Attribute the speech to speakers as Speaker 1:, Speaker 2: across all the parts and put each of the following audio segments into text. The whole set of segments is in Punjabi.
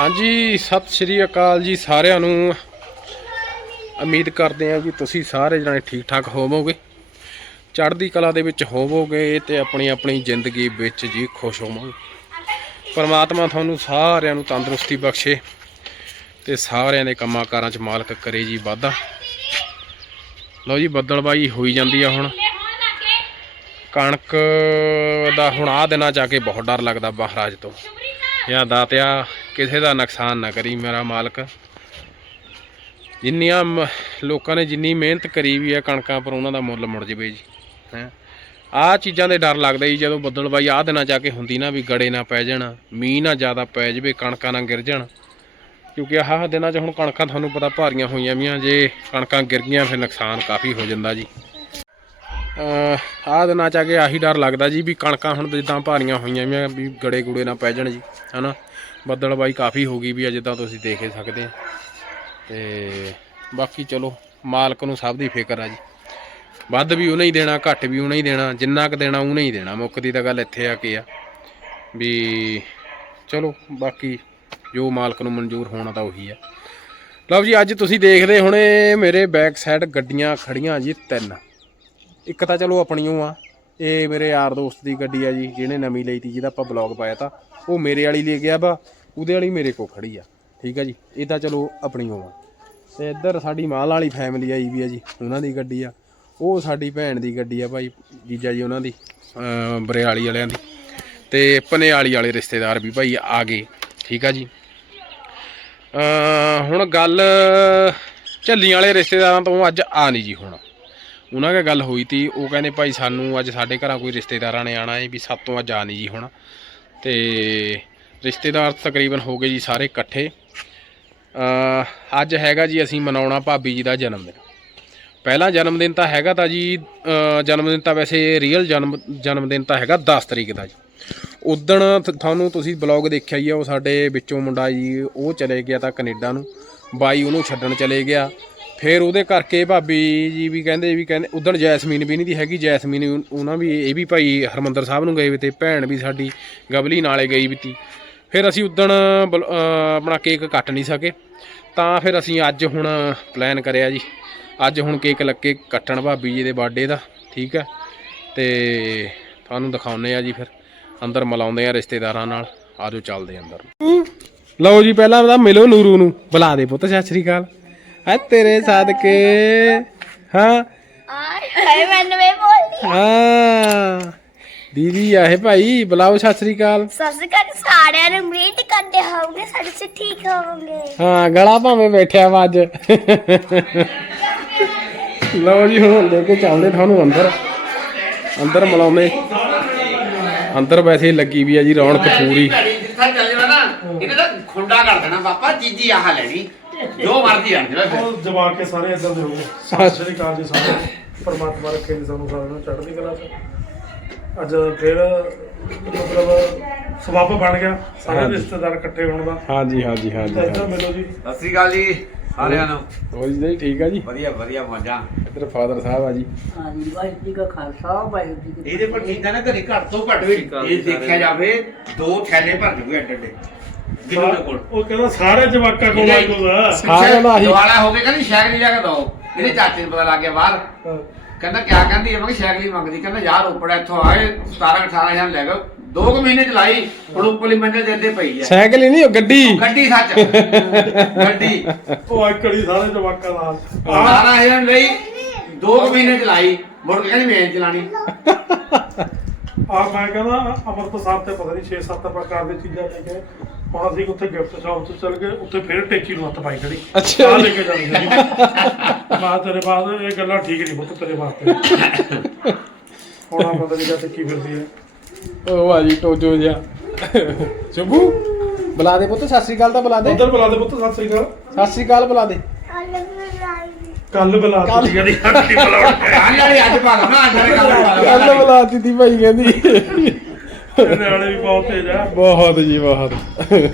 Speaker 1: ਹਾਂਜੀ, ਸਤਿ ਸ਼੍ਰੀ ਅਕਾਲ ਜੀ ਸਾਰਿਆਂ ਨੂੰ। ਉਮੀਦ ਕਰਦੇ ਹਾਂ ਜੀ ਤੁਸੀਂ ਸਾਰੇ ਜਣੇ ਠੀਕ ਠਾਕ ਹੋਵੋਗੇ। ਚੜ੍ਹਦੀ ਕਲਾ ਦੇ ਵਿੱਚ ਹੋਵੋਗੇ ਤੇ ਆਪਣੀ ਆਪਣੀ ਜ਼ਿੰਦਗੀ ਵਿੱਚ ਜੀ ਖੁਸ਼ ਹੋਵੋਗੇ। ਪਰਮਾਤਮਾ ਤੁਹਾਨੂੰ ਸਾਰਿਆਂ ਨੂੰ ਤੰਦਰੁਸਤੀ ਬਖਸ਼ੇ ਤੇ ਸਾਰਿਆਂ ਦੇ ਕੰਮਾਂ ਕਾਰਾਂ 'ਚ ਮਾਲਕ ਕਰੇ ਜੀ ਵਾਧਾ। ਲਓ ਜੀ, ਬੱਦਲਬਾਈ ਹੋਈ ਜਾਂਦੀ ਆ ਹੁਣ। ਕਣਕ ਦਾ ਹੁਣ ਆ ਦਿਨਾਂ 'ਚ ਆ ਕੇ ਬਹੁਤ ਡਰ ਲੱਗਦਾ ਮਹਾਰਾਜ ਤੋਂ। ਜਾਂ ਦਾਤਿਆ ਕਿਸੇ ਦਾ ਨੁਕਸਾਨ ਨਾ ਕਰੀ ਮੇਰਾ ਮਾਲਕ। ਜਿੰਨੀਆਂ ਮ- ਲੋਕਾਂ ਨੇ ਜਿੰਨੀ ਮਿਹਨਤ ਕਰੀ ਵੀ ਹੈ ਕਣਕਾਂ ਪਰ ਉਹਨਾਂ ਦਾ ਮੁੱਲ ਮੁੜ ਜਵੇ ਜੀ, ਹੈ। ਆਹ ਚੀਜ਼ਾਂ ਦੇ ਡਰ ਲੱਗਦਾ ਜੀ, ਜਦੋਂ ਬੱਦਲਬਾਈ ਆਹ ਦਿਨਾਂ ਚ ਆ ਕੇ ਹੁੰਦੀ ਨਾ ਵੀ ਗੜੇ ਨਾ ਪੈ ਜਾਣ, ਮੀਂਹ ਨਾ ਜ਼ਿਆਦਾ ਪੈ ਜਵੇ, ਕਣਕਾਂ ਨਾ ਗਿਰ ਜਾਣ। ਕਿਉਂਕਿ ਆਹ ਦਿਨਾਂ 'ਚ ਹੁਣ ਕਣਕਾਂ ਤੁਹਾਨੂੰ ਪਤਾ ਭਾਰੀਆਂ ਹੋਈਆਂ ਵੀਆਂ, ਜੇ ਕਣਕਾਂ ਗਿਰ ਗਈਆਂ ਫਿਰ ਨੁਕਸਾਨ ਕਾਫੀ ਹੋ ਜਾਂਦਾ ਜੀ। ਆਹ ਦਿਨਾਂ ਚ ਆ ਕੇ ਆਹੀ ਡਰ ਲੱਗਦਾ ਜੀ ਵੀ ਕਣਕਾਂ ਹੁਣ ਜਿੱਦਾਂ ਭਾਰੀਆਂ ਹੋਈਆਂ ਵੀਆਂ ਵੀ ਗੜੇ ਗੁੜੇ ਨਾ ਪੈ ਜਾਣ ਜੀ, ਹਨਾ। ਬੱਦਲਬਾਈ ਕਾਫੀ ਹੋ ਗਈ ਵੀ ਆ ਜਿੱਦਾਂ ਤੁਸੀਂ ਦੇਖ ਸਕਦੇ ਆ। ਤੇ ਬਾਕੀ ਚਲੋ, ਮਾਲਕ ਨੂੰ ਸਭ ਦੀ ਫਿਕਰ ਆ ਜੀ। ਵੱਧ ਵੀ ਉਹਨੇ ਹੀ ਦੇਣਾ, ਘੱਟ ਵੀ ਉਹਨੇ ਹੀ ਦੇਣਾ, ਜਿੰਨਾ ਕੁ ਦੇਣਾ ਉਹਨੇ ਹੀ ਦੇਣਾ। ਮੁੱਕਦੀ ਤਾਂ ਗੱਲ ਇੱਥੇ ਆ ਕੇ ਆ ਵੀ ਚਲੋ, ਬਾਕੀ ਜੋ ਮਾਲਕ ਨੂੰ ਮਨਜ਼ੂਰ ਹੋਣਾ ਤਾਂ ਉਹੀ ਆ। ਲਓ ਜੀ, ਅੱਜ ਤੁਸੀਂ ਦੇਖਦੇ ਹੁਣੇ ਮੇਰੇ ਬੈਕ ਸਾਈਡ ਗੱਡੀਆਂ ਖੜੀਆਂ ਜੀ ਤਿੰਨ। ਇੱਕ ਤਾਂ ਚਲੋ ਆਪਣੀਓ ਆ। ਇਹ ਮੇਰੇ ਯਾਰ ਦੋਸਤ ਦੀ ਗੱਡੀ ਆ ਜੀ, ਜਿਹਨੇ ਨਵੀਂ ਲਈ ਤੀ ਜਿਹਦਾ ਆਪਾਂ ਬਲੌਗ ਪਾਇਆ ਤਾਂ। ਉਹ ਮੇਰੇ ਵਾਲੀ ਲੈ ਗਿਆ ਵਾ, ਉਹਦੇ ਵਾਲੀ ਮੇਰੇ ਕੋਲ ਖੜੀ ਆ। ਠੀਕ ਆ ਜੀ? ਇਹ ਤਾਂ ਚਲੋ ਆਪਣੀਓ ਆ ਤੇ ਇੱਧਰ ਸਾਡੀ ਮਾਲ ਵਾਲੀ ਫੈਮਿਲੀ ਆਈ ਵੀ ਆ ਜੀ, ਉਹਨਾਂ ਦੀ ਗੱਡੀ ਆ। ਉਹ ਸਾਡੀ ਭੈਣ ਦੀ ਗੱਡੀ ਆ ਭਾਈ, ਜੀਜਾ ਜੀ ਉਹਨਾਂ ਦੀ ਬਰਿਆਲੀ ਵਾਲਿਆਂ ਦੀ। ਤੇ ਪਨੇਆਲੀ ਵਾਲੇ ਰਿਸ਼ਤੇਦਾਰ ਵੀ ਭਾਈ ਆ ਗਏ। ਠੀਕ ਆ ਜੀ? ਹੁਣ ਗੱਲ ਝੱਲੀਆਂ ਵਾਲੇ ਰਿਸ਼ਤੇਦਾਰਾਂ ਤੋਂ ਅੱਜ ਆ ਨਹੀਂ ਜੀ ਹੁਣ। ਉਹਨਾਂ ਨਾਲ ਗੱਲ ਹੋਈ ਤੀ, ਉਹ ਕਹਿੰਦੇ ਭਾਈ ਸਾਨੂੰ ਅੱਜ ਸਾਡੇ ਘਰਾਂ ਕੋਈ ਰਿਸ਼ਤੇਦਾਰਾਂ ਨੇ ਆਣਾ ਹੈ ਵੀ ਸਾਤੋਂ ਅੱਜ ਆ ਨਹੀਂ ਜੀ ਹੁਣ। ਤੇ ਰਿਸ਼ਤੇਦਾਰ ਤਕਰੀਬਨ ਹੋ ਗਏ ਜੀ ਸਾਰੇ ਇਕੱਠੇ। ਅੱਜ ਹੈਗਾ ਜੀ ਅਸੀਂ ਮਨਾਉਣਾ ਭਾਬੀ ਜੀ ਦਾ ਜਨਮ ਦਿਨ। ਪਹਿਲਾ ਜਨਮ ਦਿਨ ਤਾਂ ਹੈਗਾ ਤਾਂ ਜੀ ਅ, ਜਨਮ ਦਿਨ ਤਾਂ ਵੈਸੇ ਰੀਅਲ ਜਨਮ ਜਨਮ ਦਿਨ ਤਾਂ ਹੈਗਾ 10 ਤਰੀਕ ਦਾ ਜੀ। ਉਦਣ ਤੁਹਾਨੂੰ ਤੁਸੀਂ ਬਲੌਗ ਦੇਖਿਆ ਹੀ ਆ ਉਹ ਸਾਡੇ ਵਿੱਚੋਂ ਮੁੰਡਾ ਜੀ ਉਹ ਚਲੇ ਗਿਆ ਤਾਂ ਕੈਨੇਡਾ ਨੂੰ। ਬਾਈ ਉਹਨੂੰ ਛੱਡਣ ਚਲੇ ਗਿਆ। ਫਿਰ ਉਹਦੇ ਕਰਕੇ ਭਾਬੀ ਜੀ ਵੀ ਕਹਿੰਦੇ ਵੀ ਕਹਿੰਦੇ, ਉਦਣ ਜੈਸਮੀਨ ਵੀ ਨਹੀਂ ਦੀ ਹੈਗੀ, ਜੈਸਮੀਨ ਉਹਨਾਂ ਵੀ, ਇਹ ਵੀ ਭਾਈ ਹਰਮੰਦਰ ਸਾਹਿਬ ਨੂੰ ਗਏ ਵੀ ਤੇ ਭੈਣ ਵੀ ਸਾਡੀ ਗਬਲੀ ਨਾਲੇ ਗਈ ਵੀ ਤੀ। ਫਿਰ ਅਸੀਂ ਉਦਣ ਬਲ- ਆਪਣਾ ਕੇਕ ਕੱਟ ਨਹੀਂ ਸਕੇ। ਤਾਂ ਫਿਰ ਅਸੀਂ ਅੱਜ ਹੁਣ ਪਲਾਨ ਕਰਿਆ ਜੀ। ਅੱਜ ਹੁਣ ਕੇਕ ਲੱਗੇ ਕੱਟਣ ਭਾਬੀ ਜੀ ਦੇ ਬਰਥਡੇ ਦਾ, ਠੀਕ ਹੈ? ਤੇ ਤੁਹਾਨੂੰ ਦਿਖਾਉਨੇ ਆ ਜੀ ਫਿਰ। ਅੰਦਰ ਮਿਲਾਉਂਦੇ ਆ ਰਿਸ਼ਤੇਦਾਰਾਂ ਨਾਲ। ਆਜੋ ਚੱਲਦੇ ਅੰਦਰ ਲਓ ਜੀ, ਪਹਿਲਾਂ ਤਾਂ ਮਿਲੋ ਨੂਰੂ ਨੂੰ। ਬੁਲਾ ਦੇ ਪੁੱਤ, ਸਤਿ ਸ਼੍ਰੀ ਅਕਾਲ। ਹੈ ਤੇਰੇ ਸਾਦਕੇ। ਹਾਂ।
Speaker 2: ਆਏ ਹਾਏ ਮੈਨੂੰ ਵੀ ਬੋਲਦੀ
Speaker 1: ਹਾਂ। ਦੀਦੀ ਆਏ ਭਾਈ ਬੁਲਾਓ ਸਤਿ ਸ਼੍ਰੀ ਅਕਾਲ।
Speaker 2: ਸੱਸ ਕਰ ਸਾਰਿਆਂ ਨੂੰ ਮੀਟ ਕਰਦੇ ਹੋਵੋਗੇ ਸਾਡੇ ਸੇ ਠੀਕ ਹੋਵੋਗੇ।
Speaker 1: ਹਾਂ ਗਲਾ ਭਾਵੇਂ ਬੈਠਿਆ ਵਾ ਅੱਜ। ਲਓ ਜੀ ਹੁਣ ਲੈ ਕੇ ਚੱਲਦੇ ਤੁਹਾਨੂੰ ਅੰਦਰ। ਅੰਦਰ ਮਿਲਾਉਂਦੇ ਅੰਦਰ ਵੈਸੇ ਹੀ ਲੱਗੀ ਵੀ ਆ ਜੀ ਰੌਣਕ ਪੂਰੀ।
Speaker 3: ਜਿੱਥੇ ਚੱਲ ਜਾਣਾ ਨਾ ਇਹਨੇ ਤਾਂ ਖੁੰਡਾ ਕਰ ਦੇਣਾ ਪਾਪਾ ਚੀਜੀ ਆਹ ਲੈਣੀ ਜੋ ਮਰਜ਼ੀ ਆਣ ਜਿਹੜਾ ਫਿਰ।
Speaker 4: ਉਹ ਜਵਾ ਕੇ ਸਾਰੇ ਇਦਾਂ ਦੇ ਹੋਗੇ ਸਤਿ ਸ਼੍ਰੀ ਅਕਾਲ ਜੀ ਸਾਰੇ। ਪਰਮਾਤਮਾ ਰੱਖੇ ਜੀ ਸਾਨੂੰ ਸਾਰਿਆਂ ਨੂੰ ਚੜ੍ਹਦੀ ਕਲਾ ਚ। ਅੱਜ ਫਿਰ ਮਤਲਬ ਸਬੱਬ ਬਣ ਗਿਆ। ਸਾਰੇ। ਰਿਸ਼ਤੇਦਾਰ ਇਕੱਠੇ ਹੋਣ ਦਾ।
Speaker 1: ਹਾਂਜੀ ਹਾਂਜੀ ਹਾਂਜੀ
Speaker 4: ਇੱਧਰ ਮਿਲੋ ਜੀ।
Speaker 3: ਸਤਿ ਸ੍ਰੀ ਅਕਾਲ ਜੀ ਸਾਰਿਆਂ ਨੂੰ।
Speaker 1: ਹੋਰ ਜੀ ਠੀਕ ਆ ਜੀ?
Speaker 3: ਵਧੀਆ ਵਧੀਆ ਮੌਜਾਂ।
Speaker 1: ਇੱਧਰ ਫਾਦਰ ਸਾਹਿਬ ਆ ਜੀ।
Speaker 5: ਹਾਂਜੀ ਵਾਹਿਗੁਰੂ ਜੀ ਕਾ ਖਾਲਸਾ ਵਾਹਿਗੁਰੂ ਜੀ ਕੀ
Speaker 3: ਇਹਦੇ ਪਰ ਚੀਜ਼ਾਂ ਨਾ ਘਰੇ ਘੱਟ ਤੋਂ ਘੱਟ ਵੀ ਇਹ ਦੇਖਿਆ ਜਾਵੇ ਦੋ ਥੈਲੇ ਭਰ ਜੂਗੇ ਅੱਡ ਅੱਡੇ ਦਿਨੋਂ ਦੇ ਕੋਲ
Speaker 4: ਉਹ ਕਹਿੰਦਾ ਸਾਰੇ ਜਵਾਕਾਂ ਕੋਲ ਕੋਲ
Speaker 1: ਸਾਰਿਆਂ ਦਾ ਆਹੀ-
Speaker 3: ਦੁਆਲਾ ਹੋ ਕੇ ਕਹਿੰਦੀ ਸ਼ੈਗ ਨਹੀਂ ਜਾ ਕੇ ਦੋ ਇਹਦੇ ਚਾਚੇ ਨੂੰ ਪਤਾ ਲੱਗ ਗਿਆ ਬਾਹਰ। ਕਹਿੰਦਾ ਕਿਆ ਕਹਿੰਦੀ ਹੈ? ਮੈਂ ਕਿਹਾ ਸ਼ੈਗ ਨਹੀਂ ਮੰਗਦੀ। ਕਹਿੰਦਾ ਯਾਰ ਉੱਪਰ ਇੱਥੋਂ ਆਏ 17 18000 ਲੈ ਗਏ ਦੋ ਕੁ ਮਹੀਨੇ ਚ ਲਾਈ ਹੁਣ ਉੱਪਰਲੀ ਮੰਜ਼ਲ ਦੇ ਅੱਧੇ ਪਈ ਹੈ।
Speaker 1: ਸਾਈਕਲ ਹੀ ਨਹੀਂ ਉਹ ਗੱਡੀ।
Speaker 3: ਗੱਡੀ ਸੱਚ। ਗੱਡੀ।
Speaker 4: ਉਹ ਆਕੜੀ ਸਾਰੇ ਜਵਾਕਾਂ ਨਾਲ। ਆ
Speaker 3: 18000 ਲਈ ਦੋ ਕੁ ਮਹੀਨੇ ਚ ਲਾਈ। ਮੁੜ ਕੇ ਕਹਿੰਦੀ ਮੈਂ ਚਲਾਣੀ
Speaker 4: ਆ ਮੈਂ ਕਹਿੰਦਾ ਅਮਰਤ ਸਾਹਿਬ ਤੇ ਪਤਾ ਨਹੀਂ 6-7 ਪ੍ਰਕਾਰ ਦੀ ਚੀਜ਼ਾਂ ਲੈ ਕੇ ਹੁਣ ਅਸੀਂ ਉੱਥੇ ਗਿਫਟ ਸ਼ਾਪ ਤੋਂ ਚੱਲ ਗਏ ਉੱਥੇ ਫਿਰ ਟੇਚੀ ਨੂੰ ਹੱਥ ਪਾਈ ਖੜੀ।
Speaker 1: ਅੱਛਾ।
Speaker 4: ਆ
Speaker 1: ਜੀ।
Speaker 4: ਲੈ ਕੇ ਜਾਣੀ ਸੀ ਮੈਂ ਤੇਰੇ ਬਾਅਦ ਇਹ ਗੱਲਾਂ ਠੀਕ ਨਹੀਂ ਪੁੱਤ ਤੇਰੇ ਵਾਸਤੇ। ਹੁਣ ਆ ਪਤਾ ਨਹੀਂ ਕਿੱਥੇ ਕੀ ਫਿਰਦੀ ਹੈ।
Speaker 1: ਉਹ ਆ ਜੀ ਟੋਜੋ ਜਿਹਾ। ਸ਼ੁਭੂ ਬੁਲਾ ਦੇ ਪੁੱਤ ਸਤਿ ਸ਼੍ਰੀ ਅਕਾਲ ਤਾਂ ਬੁਲਾ ਦੇ।
Speaker 4: ਉਧਰ ਬੁਲਾ ਦੇ ਪੁੱਤ ਸਤਿ ਸ੍ਰੀ ਅਕਾਲ।
Speaker 1: ਸਤਿ ਸ਼੍ਰੀ ਅਕਾਲ ਬੁਲਾ ਦੇ।
Speaker 4: ਕੱਲ ਬੁਲਾ। ਦਿੱਤੀ ਜਿਹੜੀ ਹੱਥੀ ਬੁਲਾਉਣੀ
Speaker 3: ਆਹ ਅੱਜ ਪਾ ਲਓ ਨਾ ਅੱਜ ਵਾਲੀ ਕੱਲ
Speaker 1: ਬੁਲਾ ਦਿੱਤੀ ਭਾਈ ਕਹਿੰਦੀ।
Speaker 4: ਵੀ ਬਹੁਤ ਤੇਜ਼ ਆ।
Speaker 1: ਬਹੁਤ ਜੀ ਬਹੁਤ।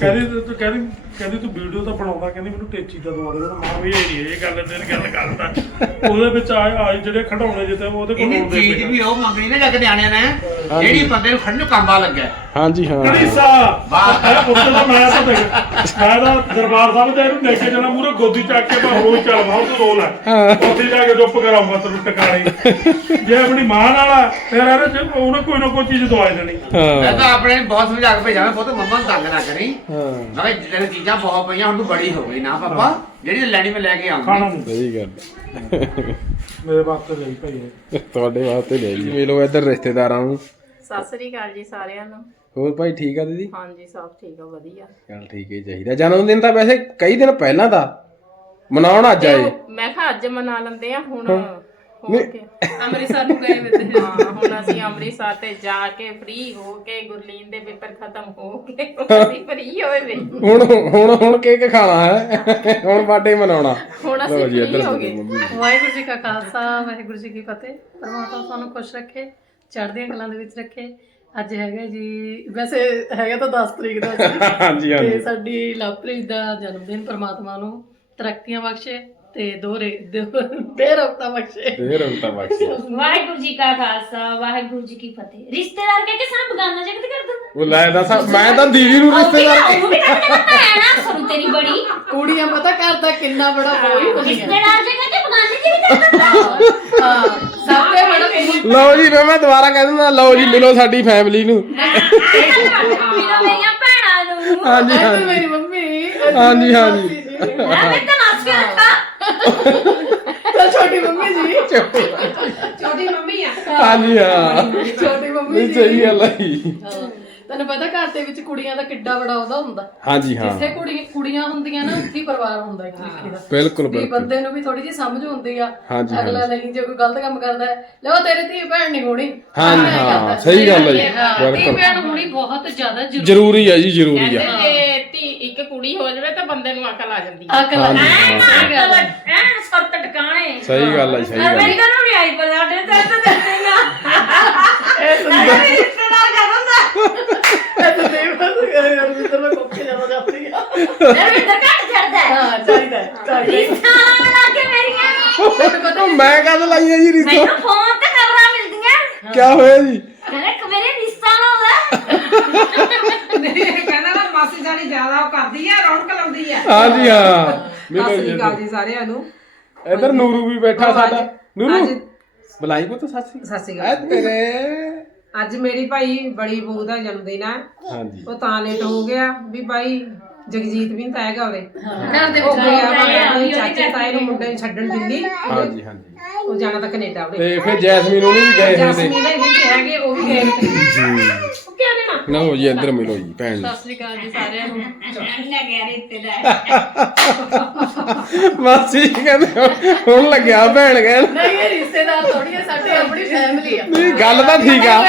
Speaker 4: ਕਹਿੰਦੀ ਤੂੰ ਕਹਿੰਦੀ ਕਹਿੰਦੀ ਤੂੰ ਵੀਡੀਓ ਤਾਂ ਬਣਾਉਂਦਾ ਕਹਿੰਦੀ ਮੈਨੂੰ ਟੇਚੀ ਦਾ ਦਵਾ ਦੇ। ਮੈਂ ਕਿਹਾ ਵੀ ਇਹ ਨਹੀਂ ਇਹ ਗੱਲ ਤੇਰੀ ਗੱਲ ਕਰਦਾ ਉਹਦੇ ਵਿੱਚ ਆ ਆ ਜਿਹੜੇ ਖਡਾਉਣੇ ਜਿੱਤੇ ਉਹਦੇ ਕੋਲ
Speaker 3: ਇਹਨੇ
Speaker 4: ਆਉਂਦੇ
Speaker 3: ਚੀਜ਼ ਵੀ ਉਹ ਮੰਗਣੀ ਨਾ ਜਗ ਨਿਆਣਿਆਂ ਨੇ ਜਿਹੜੀ ਬੰਦੇ ਨੂੰ ਖੜਨ ਨੂੰ ਕੰਬਾ ਲੱਗਾ
Speaker 1: ਹਾਂਜੀ ਹਾਂ।
Speaker 4: ਕੜੀਸਾ ਬਾਹਰ ਉੱਤੇ ਦਾ ਮੈਂ ਤਾਂ ਦੇਖ ਮੈਂ ਤਾਂ ਦਰਬਾਰ ਸਾਹਿਬ ਤੇ ਇਹਨੂੰ ਲੈ ਕੇ ਜਾਣਾ ਮੂਰੇ ਗੋਦੀ ਚੱਕ ਕੇ ਮੈਂ ਹੋਈ ਚੱਲ ਬਾਹਰ ਤੋਂ ਰੋਲ ਹੈ। ਉੱਥੇ ਜਾ ਕੇ ਚੁੱਪ ਕਰਾਉਂਗਾ ਤੈਨੂੰ ਟਿਕਾਣੀ। ਜੇ ਆਪਣੀ ਮਾਂ ਨਾਲ ਆ, ਫਿਰ ਇਹਨੇ ਚ- ਉਹਨੇ ਕੋਈ ਨਾ ਕੋਈ ਚੀਜ਼ ਦਵਾ ਦੇਣੀ।
Speaker 3: ਮੈਂ
Speaker 1: ਹਾਂ
Speaker 3: ਤਾਂ ਆਪਣੇ ਨੂੰ ਬਹੁਤ ਸਮਝਾ ਕੇ ਭੇਜਾਂ ਮੈਂ ਪੁੱਤ ਮੰਮਾ ਨੂੰ ਤੰਗ ਨਾ ਕਰੀ।
Speaker 1: ਹਾਂ।
Speaker 3: ਮੈਂ ਕਿਹਾ ਤੇਰੇ ਚੀਜ਼ਾਂ ਬਹੁਤ ਪਈਆਂ ਹੁਣ ਤੂੰ ਬੜੀ ਹੋ ਗਈ ਨਾ ਪਾਪਾ। ਜਿਹੜੀ ਲੈਣੀ ਮੈਂ ਲੈ ਕੇ
Speaker 4: ਖਾਣਾ
Speaker 3: ਆਉਂਗੀ
Speaker 4: ਨਹੀਂ।
Speaker 1: ਸਹੀ ਗੱਲ।
Speaker 4: ਮੇਰੇ ਵਾਸਤੇ ਲਈ ਭਾਈ ਇਹ।
Speaker 1: ਤੁਹਾਡੇ ਵਾਸਤੇ ਲੈ ਜੀ ਮਿਲੋ ਇੱਧਰ ਰਿਸ਼ਤੇਦਾਰਾਂ ਨੂੰ।
Speaker 6: ਸਤਿ ਸ੍ਰੀ ਅਕਾਲ ਜੀ ਸਾਰਿਆਂ ਨੂੰ।
Speaker 1: ਹੋਰ ਭਾਈ ਠੀਕ ਆ ਦੀਦੀ?
Speaker 6: ਹਾਂਜੀ ਸਭ ਠੀਕ ਆ ਵਧੀਆ।
Speaker 1: ਚਲ ਠੀਕ ਹੀ ਚਾਹੀਦਾ। ਜਨਮ ਦਿਨ ਤਾਂ ਵੈਸੇ ਕਈ ਦਿਨ ਪਹਿਲਾਂ ਦਾ। ਮਨਾਉਣ ਅੱਜ ਆਏ।
Speaker 6: ਮੈਂ ਕਿਹਾ ਅੱਜ ਮਨਾ ਲੈਂਦੇ ਆ ਹੁਣ ਹੋ ਕੇ। ਅੰਮ੍ਰਿਤਸਰ ਨੂੰ ਗਏ ਵੇ ਤੇ। ਹਾਂ ਹੁਣ ਅਸੀਂ ਅੰਮ੍ਰਿਤਸਰ ਤੇ ਜਾ ਕੇ ਫ੍ਰੀ ਹੋ ਕੇ ਗੁਰਲੀਨ ਦੇ ਪੇਪਰ ਖਤਮ ਹੋ ਕੇ ਅਸੀਂ ਫ੍ਰੀ ਹੋਏ ਵੇ।
Speaker 1: ਹੁਣ ਹੁਣ ਹੁਣ ਕੇਕ ਖਾਣਾ ਹੈ। ਹੁਣ ਬਰਥਡੇ ਮਨਾਉਣਾ।
Speaker 6: ਹੁਣ
Speaker 1: ਲਓ
Speaker 6: ਅਸੀਂ
Speaker 1: ਜੀ ਇੱਧਰ
Speaker 6: ਫ੍ਰੀ ਹੋ ਗਏ।
Speaker 1: ਮੰਮੀ
Speaker 7: ਵਾਹਿਗੁਰੂ ਜੀ ਕਾ ਖਾਲਸਾ ਵਾਹਿਗੁਰੂ ਜੀ ਕੀ ਫਤਿਹ। ਪਰਮਾਤਮਾ ਤੁਹਾਨੂੰ ਖੁਸ਼ ਰੱਖੇ ਚੜ੍ਹਦੀਆਂ ਕਲਾਂ ਦੇ ਵਿੱਚ ਰੱਖੇ। ਅੱਜ ਹੈਗਾ ਜੀ ਵੈਸੇ ਹੈਗਾ ਤਾਂ 10 ਤਰੀਕ ਦਾ। ਸੀ
Speaker 1: ਹਾਂਜੀ।
Speaker 7: ਤੇ
Speaker 1: ਹਾਂਜੀ
Speaker 7: ਸਾਡੀ ਲਵਪ੍ਰੀਤ ਦਾ ਜਨਮ ਦਿਨ ਪਰਮਾਤਮਾ ਨੂੰ ਤਰੱਕੀਆਂ ਬਖਸ਼ੇ। ਤੇ ਦੋਰੇ ਬੇਰੋਕਤਾ ਬਖਸ਼ੇ।
Speaker 1: ਫੇਰ ਹੁਣ ਤਾਂ ਬਾਕੀ
Speaker 2: ਵਾਹਿਗੁਰੂ ਜੀ ਕਾ ਖਾਲਸਾ ਵਾਹਿਗੁਰੂ ਜੀ ਕੀ ਫਤਿਹ। ਰਿਸ਼ਤੇਦਾਰ ਕਹਿ ਕੇ ਸਾਨੂੰ ਬਗਾਨਾ ਜਗਤ ਕਰ ਦਿੰਦਾ।
Speaker 1: ਉਹ ਲੈ ਦੱਸ ਮੈਂ ਤਾਂ ਦੀਦੀ ਨੂੰ ਰਿਸ਼ਤੇਦਾਰ
Speaker 2: ਉਹ ਵੀ ਕਹਿੰਦੇ ਤੇਰੀ ਬੜੀ।
Speaker 7: ਕੁੜੀਆਂ ਪਤਾ ਕਰਦਾ ਕਿੰਨਾ ਬੜਾ ਹੁੰਦੀਆਂ
Speaker 2: ਰਿਸ਼ਤੇਦਾਰ ਜੇ ਕਹਿੰਦੇ ਬਗਾਨੇ ਜੀ ਵੀ ਕਰ ਦਿੰਦਾ
Speaker 7: ਹਾਂ ਸਭ ਤੋਂ ਬੜਾ
Speaker 1: ਲਓ ਜੀ ਫਿਰ ਮੈਂ ਦੁਬਾਰਾ ਕਹਿ ਦਿੰਦਾ ਲਓ ਜੀ ਮਿਲੋ ਸਾਡੀ ਫੈਮਿਲੀ ਨੂੰ।
Speaker 2: ਮੇਰਾ ਮੇਰੀਆਂ ਭੈਣਾਂ ਨੂੰ।
Speaker 1: ਹਾਂਜੀ
Speaker 7: ਤਾਂ
Speaker 1: ਹਾਂਜੀ।
Speaker 7: ਮੇਰੀ ਮੰਮੀ। ਤਾਂ
Speaker 1: ਹਾਂਜੀ, ਹਾਂਜੀ।
Speaker 2: ਤਾਂ
Speaker 7: ਛੋਟੀ ਮੰਮੀ ਜੀ
Speaker 5: ਛੋਟੀ ਮੰਮੀ ਆ
Speaker 1: ਹਾਂਜੀ ਹਾਂ
Speaker 7: ਛੋਟੀ ਮੰਮੀ
Speaker 1: ਨਹੀਂ
Speaker 7: ਜੀ
Speaker 1: ਸਹੀ ਗੱਲ ਹੈ ਜੀ।
Speaker 7: ਹਾਂ। ਤੈਨੂੰ ਪਤਾ ਘਰ ਦੇ ਵਿੱਚ ਕੁੜੀਆਂ ਦਾ ਕਿੱਡਾ ਬੜਾ ਉਹਦਾ ਹੁੰਦਾ।
Speaker 1: ਹਾਂਜੀ ਹਾਂ।
Speaker 7: ਜਿੱਥੇ ਕੁੜੀ ਕੁੜੀਆਂ ਹੁੰਦੀਆਂ ਨਾ ਉੱਥੇ ਹੀ ਪਰਿਵਾਰ ਹੁੰਦਾ ਇੱਕ ਤਰੀਕੇ ਦਾ।
Speaker 1: ਬਿਲਕੁਲ
Speaker 7: ਵੀ
Speaker 1: ਬਿਲਕੁਲ।
Speaker 7: ਬੰਦੇ ਨੂੰ ਵੀ ਥੋੜੀ ਜਿਹੀ ਸਮਝ ਹੁੰਦੀ ਆ
Speaker 1: ਹਾਂਜੀ,
Speaker 7: ਅਗਲਾ ਨਹੀਂ ਜੇ ਕੋਈ ਗਲਤ ਕੰਮ ਕਰਦਾ ਹੈ ਲਓ ਤੇਰੇ ਧੀ ਭੈਣ ਨਹੀਂ ਹੋਣੀ। ਐਂ
Speaker 1: ਹਾਂ,
Speaker 7: ਕਰਦਾ।
Speaker 1: ਸਹੀ ਗੱਲ ਹੈ ਜੀ,
Speaker 7: ਹਾਂ, ਧੀ
Speaker 1: ਬਿਲਕੁਲ।
Speaker 7: ਭੈਣ ਹੋਣੀ ਬਹੁਤ ਜ਼ਿਆਦਾ ਜ਼ਰੂਰੀ।
Speaker 1: ਜ਼ਰੂਰੀ ਹੈ ਜੀ ਜ਼ਰੂਰੀ ਹੈ।
Speaker 6: ਜੇ ਧੀ ਇੱਕ ਕੁੜੀ ਹੋ ਜਾਵੇ ਤਾਂ ਬੰਦੇ ਨੂੰ ਅਕਲ ਆ ਜਾਂਦੀ ਹੈ।
Speaker 7: ਅਕਲ ਆ
Speaker 1: ਹਾਂਜੀ, ਹਾਂ।
Speaker 7: ਹੈ। ਸਹੀ ਗੱਲ ਹੈ।
Speaker 2: ਐਨ ਸੱਤ ਟਿਕਾਣੇ।
Speaker 1: ਸਹੀ ਗੱਲ ਹੈ ਸਹੀ ਗੱਲ ਹੈ।
Speaker 2: ਅਮਰੀਕਾ ਨੂੰ ਨਹੀਂ ਆਈ ਪਰ ਸਾਡੇ ਤੇ ਤਾਂ ਦੱਸੇਗਾ ਰਿਸ਼ਤੇਦਾਰ ਕਰ ਦਿੰਦਾ
Speaker 7: ਇਹ ਤਾਂ ਦੇਖ ਬਸ ਅਰਵਿੰਦਰ ਮੈਂ ਕੋਪੇ ਜ਼ਿਆਦਾ ਜਾਂਦੀ ਆ
Speaker 2: ਰਵਿੰਦਰ ਘੱਟ ਚੜਦਾ ਹੈ।
Speaker 7: ਹਾਂ ਚਾਹੀਦਾ ਹੈ, ਚਾਹੀਦਾ ਹੈ।
Speaker 2: ਰਿਸ਼ਤਾਂ ਲਾ ਕੇ ਮੇਰੀਆਂ।
Speaker 7: ਤੈਨੂੰ ਪਤਾ
Speaker 1: ਉਹ ਮੈਂ ਕਦ ਲਾਈਆਂ ਜੀ ਰਿਸ਼ਤਾ
Speaker 2: ਮੈਨੂੰ ਫੋਨ ਤੇ ਖਬਰਾਂ ਮਿਲਦੀਆਂ।
Speaker 1: ਕੀ ਹੋਇਆ ਜੀ?
Speaker 2: ਕਹਿੰਦੇ ਕਿ ਮੇਰੇ ਰਿਸ਼ਤਾ ਨਾ ਹੋਇਆ
Speaker 5: ਕਹਿੰਦਾ ਨਾ ਮਾਸੀ ਸਾਡੀ ਜ਼ਿਆਦਾ ਉਹ ਕਰਦੀ ਆ ਰੌਣਕ ਲਾਉਂਦੀ ਆ।
Speaker 1: ਹਾਂਜੀ ਹਾਂ। ਮਿਲੋ
Speaker 5: ਸਤਿ
Speaker 1: ਜੀ
Speaker 5: ਸ੍ਰੀ ਅਕਾਲ ਜੀ ਸਾਰਿਆਂ ਨੂੰ।
Speaker 1: ਇੱਧਰ ਨੂਰੂ ਵੀ ਬੈਠਾ ਸਾਡਾ। ਨੂਰੂ
Speaker 5: ਅੱਜ-
Speaker 1: ਬੁਲਾਈ ਪੁੱਤ ਸਾਸੀ
Speaker 5: ਸਤਿ ਸ੍ਰੀ
Speaker 1: ਐ
Speaker 5: ਅਕਾਲ।
Speaker 1: ਤੇਰੇ।
Speaker 5: ਅੱਜ ਮੇਰੀ ਭਾਈ ਬੜੀ ਬਹੂ ਦਾ ਜਨਮ ਦਿਨ ਆ।
Speaker 1: ਹਾਂਜੀ।
Speaker 5: ਉਹ ਤਾਂ ਲੇਟ ਹੋ ਗਿਆ ਵੀ ਭਾਈ ਜਗਜੀਤ ਵੀ ਤਾਂ ਹੈਗਾ ਉਹਦੇ
Speaker 7: ਘਰ ਦੇ
Speaker 5: ਉਹ
Speaker 7: ਵਿੱਚ
Speaker 5: ਗਿਆ ਵਾ ਆਪਣੇ ਚਾਚੇ ਤਾਏ ਨੂੰ ਮੁੰਡੇ ਨੂੰ ਛੱਡਣ ਦਿੱਲੀ।
Speaker 1: ਹਾਂਜੀ ਹਾਂਜੀ।
Speaker 5: ਉਹ ਜਾਣਾ ਤਾਂ ਕੈਨੇਡਾ ਉਹਨੇ
Speaker 1: ਤੇ ਫਿਰ ਜੈਸਮੀਨ ਉਹਨੇ ਵੀ ਗਏ ਹੋਏ
Speaker 5: ਜਸਮੀਨ ਦੇ ਵੀ ਹੈਗੇ ਉਹ ਵੀ ਗਏ ਹੋਏ।
Speaker 2: ਉਹ
Speaker 1: ਹੋ ਜੀ ਇੱਧਰ ਮਿਲੋ ਜੀ ਭੈਣ
Speaker 7: ਸਤਿ ਸ੍ਰੀ ਅਕਾਲ ਜੀ ਸਾਰਿਆਂ ਨੂੰ।
Speaker 2: ਲੈ ਗਿਆ ਰਿਸ਼ਤੇਦਾਰ
Speaker 1: ਮਾਸੀ ਕਹਿੰਦੇ ਹੁਣ- ਲੱਗਿਆ ਭੈਣ ਕਹਿਣ।
Speaker 7: ਨਹੀਂ ਇਹ ਰਿਸ਼ਤੇਦਾਰ ਥੋੜੀ ਹੈ ਸਾਡੀ ਆਪਣੀ ਫੈਮਿਲੀ ਆ।
Speaker 1: ਨਹੀਂ ਗੱਲ ਤਾਂ ਠੀਕ ਆ।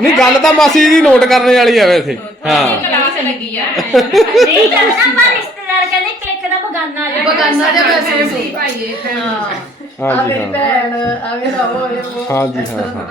Speaker 1: ਨਹੀਂ ਗੱਲ ਤਾਂ ਮਾਸੀ ਦੀ ਨੋਟ ਕਰਨ ਵਾਲੀ ਆ ਵੈਸੇ। ਹਾਂ।
Speaker 6: ਕਲਾਸ ਲੱਗੀ ਆ।
Speaker 2: ਨਹੀਂ ਕਰਨਾ ਪਰ ਰਿਸ਼ਤੇਦਾਰ ਕਹਿੰਦੇ ਕਲਿੱਕ ਦਾ ਬਗਾਨਾ ਆ
Speaker 7: ਬਗਾਨਾ ਜਿਹਾ ਵੈਸੇ ਸੀ
Speaker 5: ਭਾਈ ਇਹ
Speaker 7: ਹਾਂ। ਆ
Speaker 1: ਹਾਂਜੀ
Speaker 7: ਮੇਰੀ
Speaker 1: ਹਾਂ।
Speaker 7: ਭੈਣ ਆ ਮੇਰਾ ਉਹ ਇਹ ਉਹ।
Speaker 1: ਹਾਂਜੀ ਹਾਂ ਹਾਂ।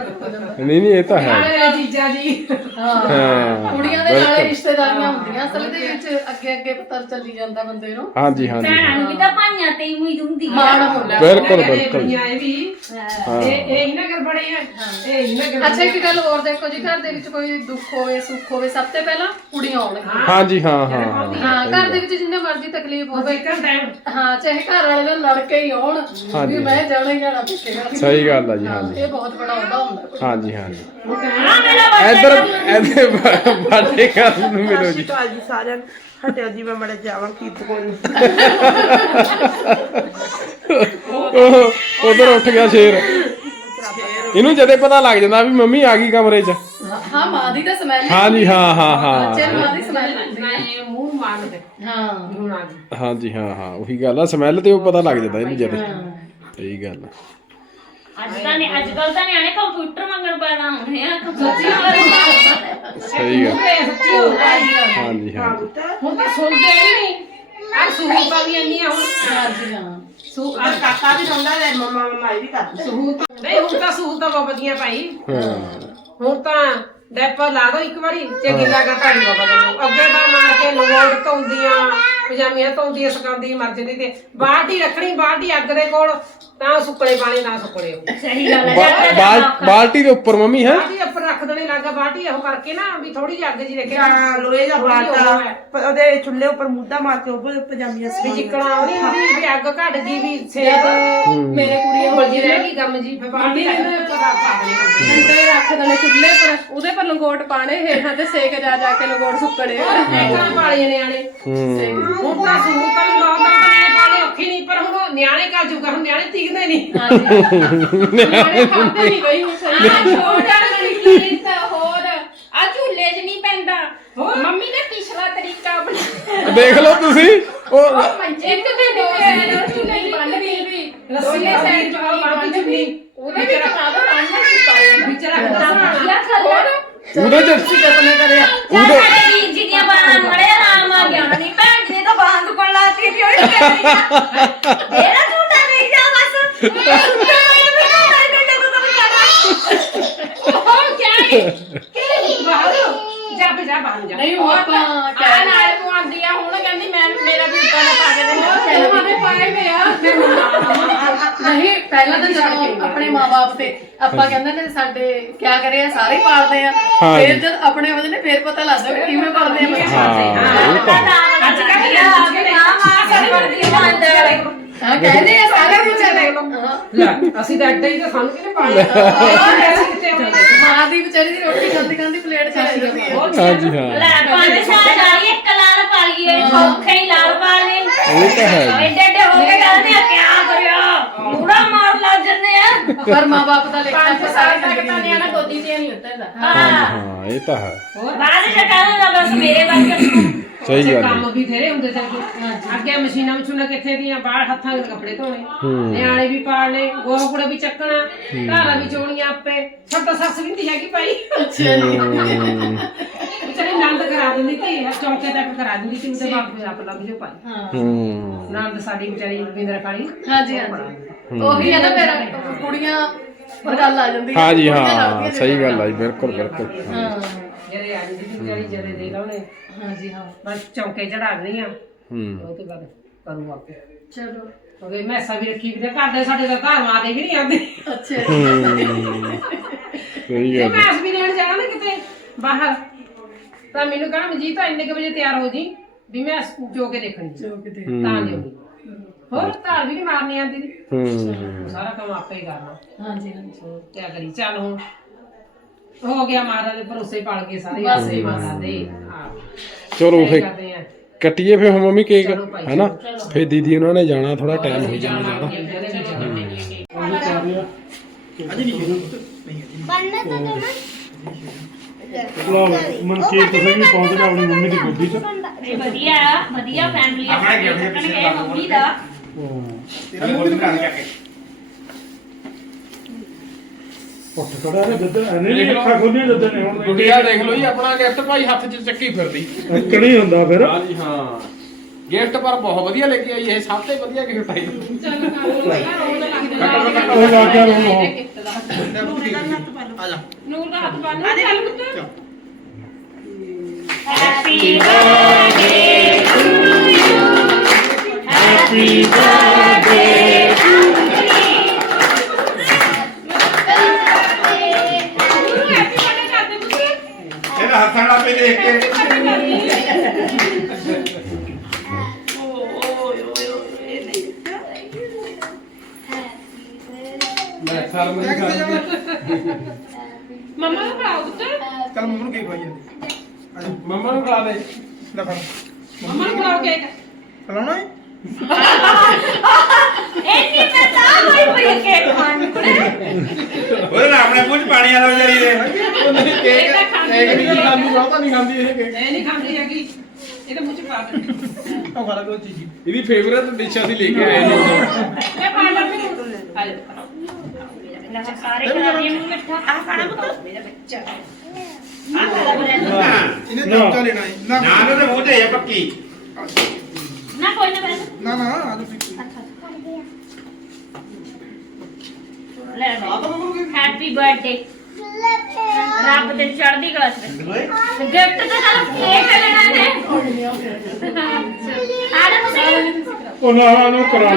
Speaker 1: ਨਹੀਂ ਨਹੀਂ ਇਹ ਤਾਂ ਹੈ।
Speaker 5: ਮੇਰੇ ਜੀਜਾ ਜੀ।
Speaker 7: ਹਾਂ।
Speaker 1: ਹਾਂ
Speaker 7: ਕੁੜੀਆਂ ਦੇ ਨਾਲੇ ਰਿਸ਼ਤੇਦਾਰੀਆਂ ਹੁੰਦੀਆਂ ਅਸਲ ਦੇ ਵਿੱਚ ਅੱਗੇ ਅੱਗੇ ਪਤਾ ਚੱਲੀ ਜਾਂਦਾ ਬੰਦੇ ਨੂੰ।
Speaker 1: ਹਾਂਜੀ ਹਾਂਜੀ।
Speaker 2: ਭੈਣਾਂ ਨੂੰ ਵੀ ਤਾਂ ਭਾਈਆਂ ਤੇ ਹੀ ਉਮੀਦ ਹੁੰਦੀ
Speaker 7: ਮਾਣ
Speaker 2: ਆ
Speaker 7: ਹੁੰਦਾ
Speaker 1: ਬਿਲਕੁਲ ਬਿਲਕੁਲ।
Speaker 5: ਇਹ ਵੀ।
Speaker 1: ਹਾਂ।
Speaker 5: ਇਹ ਇਹ ਹੀ ਨਗਰ ਬੜੇ ਆ। ਇਹ ਨਗਰ
Speaker 7: ਅੱਛਾ ਇੱਕ ਗੱਲ ਹੋਰ ਦੇਖੋ ਜੀ ਘਰ ਦੇ ਵਿੱਚ ਕੋਈ ਦੁੱਖ ਹੋਵੇ ਸੁੱਖ ਹੋਵੇ ਸਭ ਤੋਂ ਪਹਿਲਾਂ ਕੁੜੀਆਂ ਆਉਣਗੀਆਂ।
Speaker 1: ਹਾਂਜੀ ਹਾਂ ਹਾਂ ਹਾਂ।
Speaker 7: ਹਾਂ ਘਰ ਦੇ ਵਿੱਚ ਜਿੰਨੇ ਮਰਜ਼ੀ ਤਕਲੀਫ ਹੋਵੇ।
Speaker 5: ਟਾਈਮ
Speaker 7: ਹਾਂ ਚਾਹੇ ਘਰ ਵਾਲੇ ਨਾਲ ਲੜ ਕੇ ਹੀ ਆਉਣ
Speaker 1: ਹਾਂਜੀ।
Speaker 7: ਵੀ ਮੈਂ ਜਾਣਾ ਹੀ ਜਾਣਾ ਪਿੱਛੇ। ਘਰ।
Speaker 1: ਸਹੀ ਗੱਲ ਆ ਜੀ ਹਾਂਜੀ।
Speaker 7: ਇਹ ਬਹੁਤ ਬੜਾ ਹੁੰਦਾ ਹੁੰਦਾ।
Speaker 1: ਹਾਂਜੀ ਹਾਂਜੀ।
Speaker 2: ਆ ਮੇਰਾ
Speaker 1: ਇੱਧਰ ਇੱਧਰ ਬਾਡੇ ਕਰਨ ਨੂੰ ਮਿਲੋ ਜੀ।
Speaker 8: ਕਾਲ ਜੀ ਸਾਰਿਆਂ ਨੂੰ। ਹਟਿਓ ਜੀ ਮੈਂ ਮੜੇ ਜਾਵਾਂ ਕੀਤ ਕੋਈ
Speaker 1: ਉਧਰ ਉੱਠ ਗਿਆ ਸ਼ੇਰ। ਇਹਨੂੰ ਜਦੇ ਪਤਾ ਲੱਗ ਜਾਂਦਾ ਵੀ ਮੰਮੀ ਆ ਗਈ ਕਮਰੇ 'ਚ।
Speaker 7: ਹਾਂ ਮਾਂ ਦੀ ਤਾਂ ਸਮੈਲ
Speaker 1: ਹਾਂਜੀ ਹਾਂ। ਹਾਂ ਹਾਂ
Speaker 7: ਬੱਚੇ ਨੂੰ ਮਾਂ ਦੀ ਸਮੈਲ ਹੈ।
Speaker 5: ਮੈਂ ਮੂੰਹ ਮਾਰਦੇ
Speaker 7: ਹਾਂ।
Speaker 5: ਹੁਣ ਆ ਗਈ
Speaker 1: ਹਾਂਜੀ ਹਾਂ ਹਾਂ ਉਹੀ ਗੱਲ ਆ। ਸਮੈਲ ਤੇ ਉਹ ਪਤਾ ਲੱਗ ਜਾਂਦਾ ਇਹਨੂੰ ਜਦੇ। ਸਹੀ ਗੱਲ ਆ।
Speaker 2: ਅੱਜ ਤਾਂ ਨਹੀਂ ਅੱਜ ਕੱਲ ਤਾਂ ਨਿਆਣੇ ਕੰਪਿਊਟਰ ਮੰਗਣ ਪੈਦਾ ਹੋਣੇ ਆ
Speaker 1: ਸਹੀ ਗੱਲ
Speaker 5: ਸੱਚੀ ਹੋ
Speaker 1: ਹਾਂਜੀ ਹਾਂ
Speaker 5: ਹੁਣ ਤਾਂ ਸੁਣਦੇ ਨਹੀਂ। ਆ ਸਹੂਲਤਾਂ ਵੀ ਇੰਨੀਆਂ ਹੁਣ
Speaker 8: ਸੂ ਅੱਜ ਕਾਕਾ ਵੀ ਰੋਂਦਾ ਤੇ ਮਮਾ ਮਮਾਈ ਵੀ ਕਰਦੀ।
Speaker 5: ਸਹੂਲਤਾਂ ਨਹੀਂ ਹੁਣ ਤਾਂ ਸਹੂਲਤਾਂ ਬਹੁਤ ਵਧੀਆ ਭਾਈ।
Speaker 1: ਹਾਂ।
Speaker 5: ਹੁਣ ਤਾਂ ਡੈਪਰ ਲਾ ਦੋ ਇੱਕ ਵਾਰੀ ਤੇ ਗਿੱਲਾ ਕਰ ਬਾਬਾ ਨੂੰ। ਅੱਗੇ ਤਾਂ ਮਾਰ ਕੇ ਨਗੋੜ ਧੋਂਦੀਆਂ, ਪਜਾਮੀਆਂ ਧੋਂਦੀ ਸੁਕਾਉਂਦੀ ਮਰ ਜਾਂਦੀ ਤੇ। ਬਾਲਟੀ ਰੱਖਣੀ, ਬਾਲਟੀ ਅੱਗ ਦੇ ਕੋਲ। ਤਾਂ ਸੁੱਕਣੇ ਪਾਣੀ ਨਾ ਸੁੱਕਣੇ ਉਹ।
Speaker 2: ਸਹੀ ਗੱਲ ਹੈ।
Speaker 1: ਬਾ- ਬਾਲ- ਬਾਲਟੀ ਦੇ ਉੱਪਰ ਮੰਮੀ ਹੈ?
Speaker 5: ਬਾਲਟੀ ਉੱਪਰ ਰੱਖ ਦੇਣੀ ਲੱਗਾ ਬਾਲਟੀ ਉਹ ਕਰਕੇ ਨਾ ਵੀ ਥੋੜੀ ਜਿਹੀ ਅੱਗ ਜੀ ਰੱਖੇ
Speaker 8: ਜਾਂ ਲੋਹੇ ਦਾ ਬਾਟਾ ਪ- ਉਹਦੇ ਚੁੱਲ੍ਹੇ ਉੱਪਰ ਮੁੱਦਾ ਮਾਰ ਕੇ ਉਹ ਪਜਾਮੀਆਂ
Speaker 5: ਵੀ
Speaker 8: ਸੀ
Speaker 5: ਜਿੱਕਣਾ ਉਹਦੀ ਹੁੰਦੀ ਵੀ ਅੱਗ ਘਟ ਗਈ ਵੀ ਸੇਕ ਮੇਰੇ ਕੁੜੀ ਹੋਲ ਜੀ ਰਹਿ ਗਈ ਗਮ ਜੀ ਰੱਖ ਕੇ ਉੱਪਰ ਰੱਖ ਦੇਣੀ
Speaker 7: ਘੰਟੇ ਰੱਖ ਦੇਣੇ ਚੁੱਲ੍ਹੇ ਪਰ ਉਹਦੇ ਪਰ ਲੰਗੋਟ ਪਾਣੇ ਹੇਠਾਂ ਤੇ ਸੇਕ ਜਾ ਜਾ ਕੇ ਲੰਗੋਟ ਸੁੱਕਣੇ।
Speaker 5: ਐਕਾਂ ਪਾਲੀਆਂ ਨਿਆਣੇ। ਹੁਣ ਤਾਂ ਸੂਤ ਤਾਂ ਲਾਉਂਦਾ ਤਾਂ ਨਹੀਂ ਨਿਆਣੇ ਕਾ ਜੂਗਾ ਹੁਣ ਨਿਆਣੇ ਟਿਕਦੇ ਨਹੀਂ।
Speaker 7: ਨਿਆਣੇ ਖਾਂਦੇ ਨਹੀਂ ਬਈ ਸਹੀ।
Speaker 6: ਆ ਛੋਟਾ ਲੜਕੀ ਤਾਂ ਹੋਰ। ਆ ਝੂਲੇ 'ਚ ਨਹੀਂ ਪੈਂਦਾ। ਮੰਮੀ ਨੇ ਪਿਛਲਾ ਤਰੀਕਾ ਬਣਾਇਆ
Speaker 1: ਦੇਖ ਲਓ ਤੁਸੀਂ। ਉਹ
Speaker 6: ਇੱਕ ਤੇ ਦੋ ਸਾਈਡ ਝੂਲੇ ਨਹੀਂ ਬੰਨਦੀ ਵੀ। ਦੋਨੇ ਸਾਈਡ
Speaker 5: ਬਾਲਟੀ ਬਾਲਟੀ ਚੁੰਨੀ।
Speaker 6: ਉਹਦੇ ਵਿੱਚ ਪਾ ਦੋ ਪਾਣੀ ਵਿੱਚ ਪਾ ਦੇਣਾ
Speaker 5: ਵਿੱਚ ਰੱਖ ਦੱਸਣਾ
Speaker 1: ਉਹਦੇ ਚ ਉਹਦੇ
Speaker 2: ਵੀਰ ਜੀ ਦੀਆਂ ਬਾਹਾਂ ਮੜੇ ਆਰਾਮ ਆ ਗਿਆ ਨਹੀਂ ਬਾਹਾਂ ਦੁਕਣ ਲਾਤੀ ਵੀ ਉਹ ਕਹਿੰਦੀ ਇਹਦਾ ਝੂਟਾ ਨਹੀਂ ਜਾ ਬਸ
Speaker 6: ਉਹ ਕਿਆ ਹੈ
Speaker 5: ਬਾਹਰ ਜਾ be ਜਾ ਬਾਹਰ ਜਾ
Speaker 7: ਨਹੀਂ ਉਹ ਆਪਾਂ
Speaker 6: ਆ ਨਾਲ ਪਵਾਉਂਦੀ ਆ ਹੁਣ ਕਹਿੰਦੀ ਮੈਂ ਮੇਰਾ ਵੀ ਉੱਪਰ ਨਾ ਪਾ ਕੇ ਦੇ
Speaker 7: ਉਹਨਾਂ ਨੇ ਪਾਏ ਵੇ ਆ ਨਹੀਂ ਪਹਿਲਾਂ ਤਾਂ ਜਦੋਂ ਆਪਣੇ ਮਾਪੇ ਤੇ ਆਪਾਂ ਕਹਿੰਦੇ ਨੇ ਸਾਡੇ ਕਿਆ ਕਰੇ ਆ ਸਾਰੇ ਪਾਲਦੇ ਆ ਫਿਰ। ਜਦ ਆਪਣੇ ਹੁੰਦੇ ਨੇ ਫਿਰ ਪਤਾ ਲੱਗਦਾ ਕਿਵੇਂ ਪਾਲਦੇ ਆ ਬੱਚੇ
Speaker 1: ਹੈ।
Speaker 5: ਅੱਜ ਕੱਲ੍ਹ
Speaker 7: ਹਾਂ ਕਹਿੰਦੇ ਆ ਸਾਰੇ ਕੁਝ ਹੈ ਹਾਂ
Speaker 5: ਲੈ ਅਸੀਂ ਤਾਂ ਐਡਾ ਹੀ ਤਾਂ ਸਾਨੂੰ ਕਿਹਨੇ ਆਉਣੇ
Speaker 7: ਮਾਂ ਦੀ ਵਿਚਾਰੀ ਦੀ ਰੋਟੀ ਖਾਂਦੀ ਖਾਂਦੀ ਪਲੇਟ ਚ ਲੈ ਜਾਂਦੀ ਹੈ
Speaker 1: ਹਾਂਜੀ ਹਾਂ।
Speaker 2: ਲੈ ਪੰਜ ਸਾਲ ਵਾਲੀ ਇੱਕ ਲਾਲ ਪਾ ਲਈਏ ਔਖੇ ਹੀ ਲਾਲ ਪਾ ਲਏ
Speaker 1: ਇਹ ਤਾਂ ਹੈ ਜੀ।
Speaker 2: ਐਡੇ ਐਡੇ ਹੋ ਕੇ ਕਹਿੰਦੇ ਆ ਕਿਆ ਕਰਿਆ ਮੂੜਾ ਮਾਰ ਲੱਗ ਜੰਨੇ ਆ।
Speaker 7: ਪਰ ਮਾਪੇ ਦਾ ਲੇਖਾ
Speaker 6: ਪੰਜ ਸਾਲ ਤੱਕ ਤਾਂ ਨਿਆਣਾ ਗੋਦੀ ਤੇ ਨਹੀਂ ਉਤਰਦਾ।
Speaker 1: ਹਾਂ ਇਹ ਤਾਂ ਹੈ।
Speaker 2: ਬਾਅਦ ਚ ਕਹਿੰਦੇ ਨਾ ਬਸ ਮੇਰੇ ਵਰਗੇ
Speaker 1: ਸਹੀ ਗੱਲ ਹੈ।
Speaker 5: ਕੰਮ ਵੀ ਤੇਰੇ ਹੁੰਦੇ ਤੇ ਅੱਗੇ ਮਸ਼ੀਨਾਂ ਮਸ਼ੂਨਾਂ ਕਿੱਥੇ ਦੀਆਂ ਬਾਹਰ ਹੱਥਾਂ ਦੇ ਕੱਪੜੇ ਧੋਣੇ। ਨਿਆਣੇ ਵੀ ਪਾਲਣੇ ਗੋਹਾ ਕੂੜਾ ਵੀ ਚੱਕਣਾ ਘਾਰਾ ਵੀ ਚੋਣੀਆਂ ਆਪੇ। ਛੋਟਾ ਸੱਸ ਵੀ ਨਹੀਂ ਹੈਗੀ ਭਾਈ। ਵਿਚਾਰੀ ਨੰਦ ਕਰਾ ਦਿੰਦੀ ਸੀ ਚੌਂਕੇ ਤੱਕ ਕਰਾ ਦਿੰਦੀ ਸੀ ਉਹਦੇ ਬਾਪ ਦੇ ਆਪ ਲੱਗ ਜੋ ਭਾਈ।
Speaker 1: ਹੂੰ।
Speaker 5: ਨੰਦ ਸਾਡੀ ਵਿਚਾਰੀ ਰਵਿੰਦਰ ਕਾਲੀ।
Speaker 7: ਹਾਂਜੀ ਹਾਂਜੀ। ਉਹੀ ਹੈ ਨਾ ਮੇਰਾ ਕੁੜੀਆਂ ਪਰ ਗੱਲ ਆ ਜਾਂਦੀ ਹੈ।
Speaker 1: ਹਾਂਜੀ ਹਾਂ ਸਹੀ। ਗੱਲ ਆ ਜੀ ਬਿਲਕੁਲ ਬਿਲਕੁਲ।
Speaker 7: ਹਾਂ।
Speaker 5: ਜਿਹੜੇ ਆ ਜਾਂਦੀ ਸੀ ਵਿਚਾਰੀ ਜਦੇ ਦੇ ਲਾਉਣੇ।
Speaker 7: ਹਾਂਜੀ ਹਾਂ।
Speaker 5: ਬਸ ਚੌਂਕੇ ਚੜਾ ਦੇਣੀਆਂ
Speaker 1: ਹੂੰ।
Speaker 5: ਉਹ ਤੇ ਗੱਲ ਕਰੂ ਆਪੇ।
Speaker 7: ਚਲੋ।
Speaker 5: ਕਿਉਂਕਿ ਮੈਸਾਂ ਵੀ ਰੱਖੀ ਵੀ ਤੇ ਘਰ ਦੇ ਸਾਡੇ ਤਾਂ ਘਰ ਮਾਂ ਦੇ ਵੀ ਨਹੀਂ ਆਉਂਦੇ।
Speaker 7: ਅੱਛਾ।
Speaker 1: ਸਹੀ
Speaker 5: ਜੇ
Speaker 1: ਗੱਲ ਹੈ।
Speaker 5: ਮੈਂ ਵੀ ਲੈਣ ਜਾਣਾ ਨਾ ਕਿਤੇ ਬਾਹਰ। ਤਾਂ ਮੈਨੂੰ ਕਹਿਣਾ ਮਨਜੀਤ ਤਾਂ ਇੰਨੇ ਕੁ ਵਜੇ ਤਿਆਰ ਹੋ ਜੀ ਵੀ ਮੈਂ ਜੋ ਕੇ ਦੇਖਣੀ ਜੀ।
Speaker 7: ਜੋ ਕਿਤੇ
Speaker 5: ਤਾਂ ਲਿਆਉਣੀ ਹੋਰ ਘਰ ਵੀ ਨਹੀਂ ਮਾਰਨੀ ਆਉਂਦੀ ਨੀ।
Speaker 1: ਹੂੰ।
Speaker 5: ਸਾਰਾ ਕੰਮ ਆਪੇ ਹੀ ਕਰਨਾ।
Speaker 7: ਹਾਂਜੀ ਹਾਂਜੀ।
Speaker 5: ਕਿਆ ਕਰੀ ਚੱਲ ਹੁਣ ਹੋ ਗਿਆ ਮਹਾਰਾਜ ਦੇ ਭਰੋਸੇ ਪੜ ਗਏ ਸਾਰੇ।
Speaker 7: ਬਸ
Speaker 5: ਆਸੇ
Speaker 7: ਜੀ,
Speaker 5: ਮਾਤਾ ਦੇ
Speaker 1: ਚਲੋ ਫੇ
Speaker 5: ਕਰਦੇ ਆ।
Speaker 1: ਕੱਟੀਏ ਫੇ ਹੁਣ ਮੰਮੀ ਕੇਕ
Speaker 5: ਚਲੋ ਭਾਈ,
Speaker 1: ਹੈਨਾ? ਫੇ ਦੀਦੀ ਉਹਨਾਂ ਨੇ ਜਾਣਾ ਥੋੜਾ ਟਾਈਮ ਹੋ ਜਾਣਾ ਜ਼ਿਆਦਾ।
Speaker 2: ਬੰਨਾ ਤਾਂ ਤੁਮ
Speaker 4: ਲਓ ਮਨਕੀਰਤ ਸਿੰਘ ਵੀ ਪਹੁੰਚ ਗਿਆ ਆਪਣੀ ਮੰਮੀ ਦੀ ਗੋਦੀ 'ਚ।
Speaker 2: ਵਧੀਆ ਵਧੀਆ ਫੈਮਿਲੀ ਆ ਮੰਮੀ ਦਾ।
Speaker 4: ਉੱਠ ਖੜਾ ਨੇ ਦੱਦ ਐਨੇ ਨਹੀਂ ਅੱਖਾਂ ਖੋਲੀਆਂ ਦੱਦ ਨੇ ਹੁਣ
Speaker 1: ਗੁੱਡੀਆ ਦੇਖ ਲਓ ਜੀ ਆਪਣਾ ਗਿਫਟ ਭਾਈ ਹੱਥ 'ਚ ਚੱਕੀ ਫਿਰਦੀ।
Speaker 4: ਕਣੀ ਹੁੰਦਾ ਫਿਰ।
Speaker 1: ਹਾਂਜੀ ਹਾਂ। ਗਿਫਟ ਪਰ ਬਹੁਤ ਵਧੀਆ ਲੈ ਕੇ ਆਈ ਇਹ ਸਭ ਤੋਂ ਵਧੀਆ ਗਿਫਟ ਆਈ।
Speaker 4: ਉਹ ਲਾ ਕੇ ਰੋਣ ਹੋ।
Speaker 6: ਨੂਰ ਦਾ ਹੱਥ ਬੰਨ ਆ ਦੇ ਪੁੱਤ।
Speaker 2: Happy birthday to you happy birthday
Speaker 9: ਲੈ ਫੜ
Speaker 5: ਮੰਮਾ ਨੂੰ ਖਿਲਾਓ ਕੇਕ।
Speaker 9: ਖਲਾਉਣਾ ਹੈ?
Speaker 2: ਇੰਨੀ ਪਤਾ ਹੋਈ ਪਈ ਕੇਕ ਖਾਣ ਨੂੰ।
Speaker 3: ਉਹਦੇ ਨਾਲ ਆਪਣੇ ਮੂੰਹ 'ਚ ਪਾਣੀ ਆਲਾ ਵਿਚਾਰੀ ਦੇ
Speaker 1: ਕੇਕ ਕੇਕ ਨਹੀਂ ਖਾਂਦੀ ਬਹੁਤਾ ਨਹੀਂ ਖਾਂਦੀ ਇਹ ਕੇਕ।
Speaker 5: ਇਹ ਨਹੀਂ ਖਾਂਦੀ ਹੈਗੀ। ਇਹਦੇ ਮੂੰਹ ਚ ਪਾ ਦੇ
Speaker 9: ਉਹ ਖਾ ਲਾ ਕੋਈ ਚੀਜ਼।
Speaker 1: ਇਹਦੀ ਫੇਵਰੇਟ ਡਿਸ਼ ਅਸੀਂ ਲੈ ਕੇ ਆਏ ਜੀ
Speaker 5: ਇਹ ਪਾ ਲੈ। ਮੈਨੂੰ ਆ ਜਾ।
Speaker 2: ਸਾਰੇ ਖਾ ਮੂੰਹ ਮਿੱਠਾ ਆ ਖਾਣਾ ਪੁੱਤ। ਮੇਰਾ ਬੱਚਾ।
Speaker 9: ਇਹਨੇ ਚਮਚਾ ਲੈਣਾ ਹੈ। ਨਾ।
Speaker 3: ਨਾ ਉਹਦੇ ਮੂੰਹ ਤੇ ਹੈ ਪੱਕੀ।
Speaker 2: ਨਾ ਕੋਈ ਨਾ ਬੈਠ
Speaker 9: ਨਾ। ਨਾ ਆ ਤੁਸੀਂ
Speaker 2: ਲੈ ਹੈਪੀ ਬਰਥਡੇ ਰੱਬ ਤੇ ਚੜ੍ਹਦੀ ਕਲਾ ਚ ਗਿਫਟ ਤਾਂ ਨਾਲ ਕੇਕ ਲੈਣਾ ਨੇ
Speaker 4: ਉਹ ਨਾ ਨਾ ਨੂੰ ਕਰਾ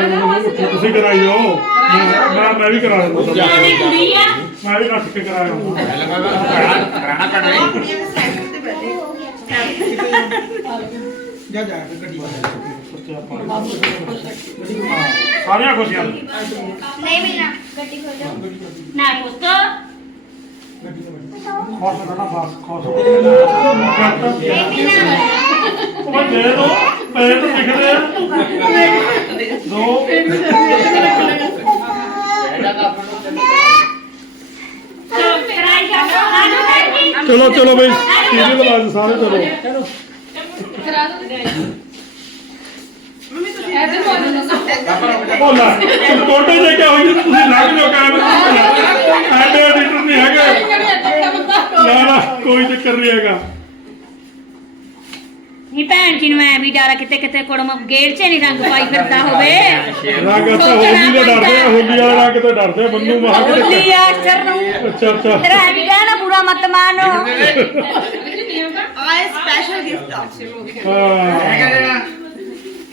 Speaker 4: ਤੁਸੀਂ ਕਰਾਈ ਜਾਓ। ਮੈਂ- ਮੈਂ ਮੈਂ ਵੀ ਕਰਾ
Speaker 2: ਕੁੜੀ ਆ
Speaker 4: ਮੈਂ ਵੀ ਕੱਟ ਕੇ ਕਰਾਇਆ ਹੁੰਦਾ
Speaker 3: ਕਰਾਣਾ ਕਰਾਣਾ ਪੈਣਾ
Speaker 8: ਕੁੜੀਆਂ ਦੇ ਸਾਈਕਲ ਤੇ ਬੈਠੇ
Speaker 9: ਜਾ ਜਾ ਕੇ ਗੱਡੀ
Speaker 4: ਸਾਰੀਆਂ ਖੁਸ਼ੀਆਂ।
Speaker 2: ਨਹੀਂ। ਮਿਲਣਾ ਗੱਡੀ ਖੋਲ ਜਾ ਨਾ ਪੁੱਤ
Speaker 4: ਖੁਸ਼ ਰਹਿਣਾ ਬਸ ਖੁਸ਼
Speaker 2: ਨਹੀਂ ਮਿਲਣਾ
Speaker 4: ਉਹ ਦੇ ਦੋ। ਪੈਸੇ ਤਾਂ ਦਿਖਦੇ ਆ। ਦੋ
Speaker 2: ਚਲੋ ਕਰਾਈ ਜਾ ਆ ਜਾ ਬੈਠੀ
Speaker 4: ਚਲੋ ਚਲੋ ਬਈ ਸੀਰੀਅਲ ਬਾਜ਼ ਸਾਰੇ ਚਲੋ। ਉਹ ਲੈ ਕੰਟੋਟੇ ਜੇ ਕਿਆ ਹੋਈ ਤੁਸੀਂ ਲੱਗ ਜਾਓ ਕੈਮਰਾ ਐਡੇ ਐਡੀਟਰ ਨਹੀਂ ਹੈਗੇ। ਨਾ ਨਾ ਕੋਈ ਚੱਕਰ ਨਹੀਂ ਹੈਗਾ।
Speaker 2: ਨੀ ਭੈਣ ਜੀ ਨੂੰ ਐ ਵੀ ਡਰ ਕਿਤੇ ਕਿਤੇ ਕੁੜਮ ਗੇੜ 'ਚ ਨਹੀਂ ਰੰਗ ਪਾਈ ਫਿਰਦਾ ਹੋਵੇ।
Speaker 4: ਰੰਗ ਤਾਂ ਹੋਲੀ ਦੇ ਡਰਦੇ ਆ ਹੋਲੀ ਵਾਲਾ ਰੰਗ ਤੋਂ ਡਰਦੇ ਆ ਮੰਨੂ ਮਹਾ
Speaker 2: ਹੋਲੀ ਆ ਅਕਸਰ ਨੂੰ।
Speaker 4: ਅੱਛਾ ਅੱਛਾ।
Speaker 2: ਤੇਰਾ ਐ ਵੀ ਕਹਿਣਾ ਬੁਰਾ ਮਤ ਮਾਨੋ।
Speaker 8: ਆਏ ਸਪੈਸ਼ਲ ਗਿਫਟ ਆ।
Speaker 4: ਹਾਂ।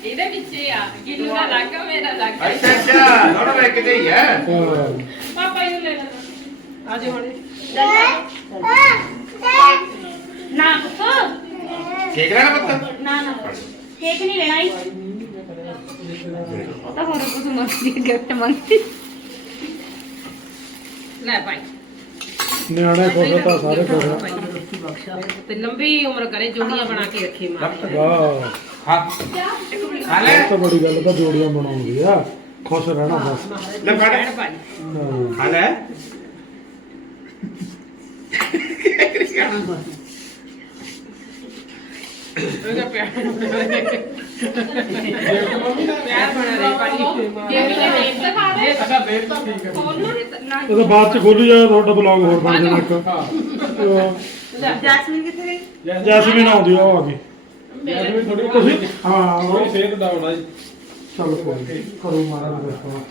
Speaker 6: ਇਹਦੇ ਵਿੱਚ ਹੀ ਆ ਗਿੱਲੂ ਦਾ ਲੱਗ ਮੇਰਾ ਲੱਗ
Speaker 3: ਅੱਛਾ ਅੱਛਾ ਥੋੜਾ ਵੇ ਕਿਤੇ ਹੀ ਹੈ
Speaker 4: ਹਾਂ।
Speaker 6: ਪਾਪਾ ਇਹਨੂੰ ਲੈ ਲੈਣਾ
Speaker 5: ਆਜੋ ਹੁਣ
Speaker 2: ਨਾ ਪੁੱਤ।
Speaker 3: ਠੀਕ ਰਹਿਣਾ ਪੁੱਤ?
Speaker 2: ਨਾ ਨਾ ਕੇਕ ਨਹੀਂ ਲੈਣਾ ਹੀ। ਉਹ ਤਾਂ ਹੋਰ ਕੁਝ ਮੰਗਦੀ ਗਿਫਟ ਮੰਗਦੀ।
Speaker 5: ਲੈ ਭਾਈ।
Speaker 7: ਨਿਆਣੇ ਖੁਸ਼ ਤਾਂ ਸਾਰੇ ਖੁਸ਼ ਆ
Speaker 5: ਤੇ ਲੰਬੀ ਉਮਰ ਕਰੇ ਜੋੜੀਆਂ ਬਣਾ ਕੇ ਰੱਖੇ ਮਾਂ।
Speaker 4: ਵਾਹ।
Speaker 3: ਹਾਂ ਖਾ ਲੈ।
Speaker 4: ਇਹ ਤਾਂ ਬੜੀ ਗੱਲ ਤਾਂ ਜੋੜੀਆਂ ਬਣਾਉਂਦੀ ਆ। ਖੁਸ਼ ਰਹਿਣਾ ਬਸ।
Speaker 3: ਲੈ ਫੜ।
Speaker 5: ਭਾਈ।
Speaker 4: ਹਾਂ।
Speaker 3: ਖਾ ਲੈ।
Speaker 5: ਉਹਦਾ ਪਿਆਰ ਪਿਆਰ ਬਣਾ ਰਹੀ ਭਾਈ
Speaker 6: ਇਹ ਵੀ ਦੇਖ ਤਾਂ ਖਾ ਦੇ
Speaker 1: ਅੱਛਾ ਦੇਰ ਤਾਂ ਠੀਕ ਹੈ।
Speaker 4: ਇਹ ਤਾਂ ਬਾਅਦ ਚ ਖੋਲੀ ਜਾਏ ਤੁਹਾਡਾ ਬਲੌਗ ਹੋਰ ਬਣ ਜਾਣਾ ਇੱਕ। ਹਾਂ।
Speaker 8: ਜੈਸਮੀਨ ਕਿੱਥੇ ਗਈ?
Speaker 4: ਜੈਸਮੀਨ ਆਉਂਦੀ ਆ ਉਹ ਆ ਗਈ।
Speaker 1: ਜੈਸਮੀਨ ਥੋੜੀ
Speaker 4: ਤੁਸੀਂ? ਹਾਂ।
Speaker 1: ਥੋੜੀ
Speaker 4: ਉਹ
Speaker 1: ਸਿਹਤ ਦਾ ਹੋਣਾ ਜੀ।
Speaker 4: ਚੱਲ ਕੋਈ ਨੀ, ਕਰੋ ਮਾਰਾ ਦੱਸੋ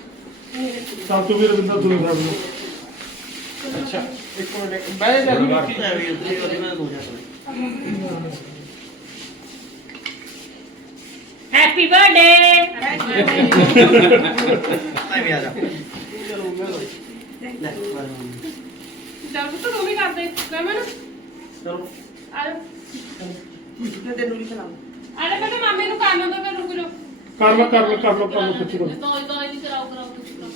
Speaker 4: ਤਾਂ ਤੂੰ ਵੀ ਰਵਿੰਦਰ ਦੂਰ ਸਾਹਿਬ ਨੂੰ
Speaker 1: ਅੱਛਾ ਇੱਕ ਮਿੰਟ ਬਹਿ ਜਾ ਜੀ
Speaker 2: ਹੈਪੀ ਬਰਥਡੇ
Speaker 6: ਚੱਲ ਪੁੱਤ ਤੂੰ ਵੀ ਕਰ ਦੇ ਲੈ ਮੈਨੂੰ
Speaker 9: ਚਲੋ
Speaker 6: ਆ ਜਾ
Speaker 8: ਮੈਂ ਤੈਨੂੰ ਵੀ ਖਿਲਾਉਂ
Speaker 6: ਆ ਜਾ ਪਹਿਲਾਂ ਮਾਮੇ ਨੂੰ ਕਰ ਲਓ ਫਿਰ ਰੁਕ ਜਾਓ
Speaker 4: ਕਰ ਲੋ ਕਰ ਲੋ ਕਰ ਲੋ ਕਰ ਲੋ ਕੁਛ ਕਰੋ
Speaker 6: ਦੋ ਦੋ ਨਹੀਂ ਕਰਾਓ ਕਰਾਓ ਕੁਝ ਕਰਾਓ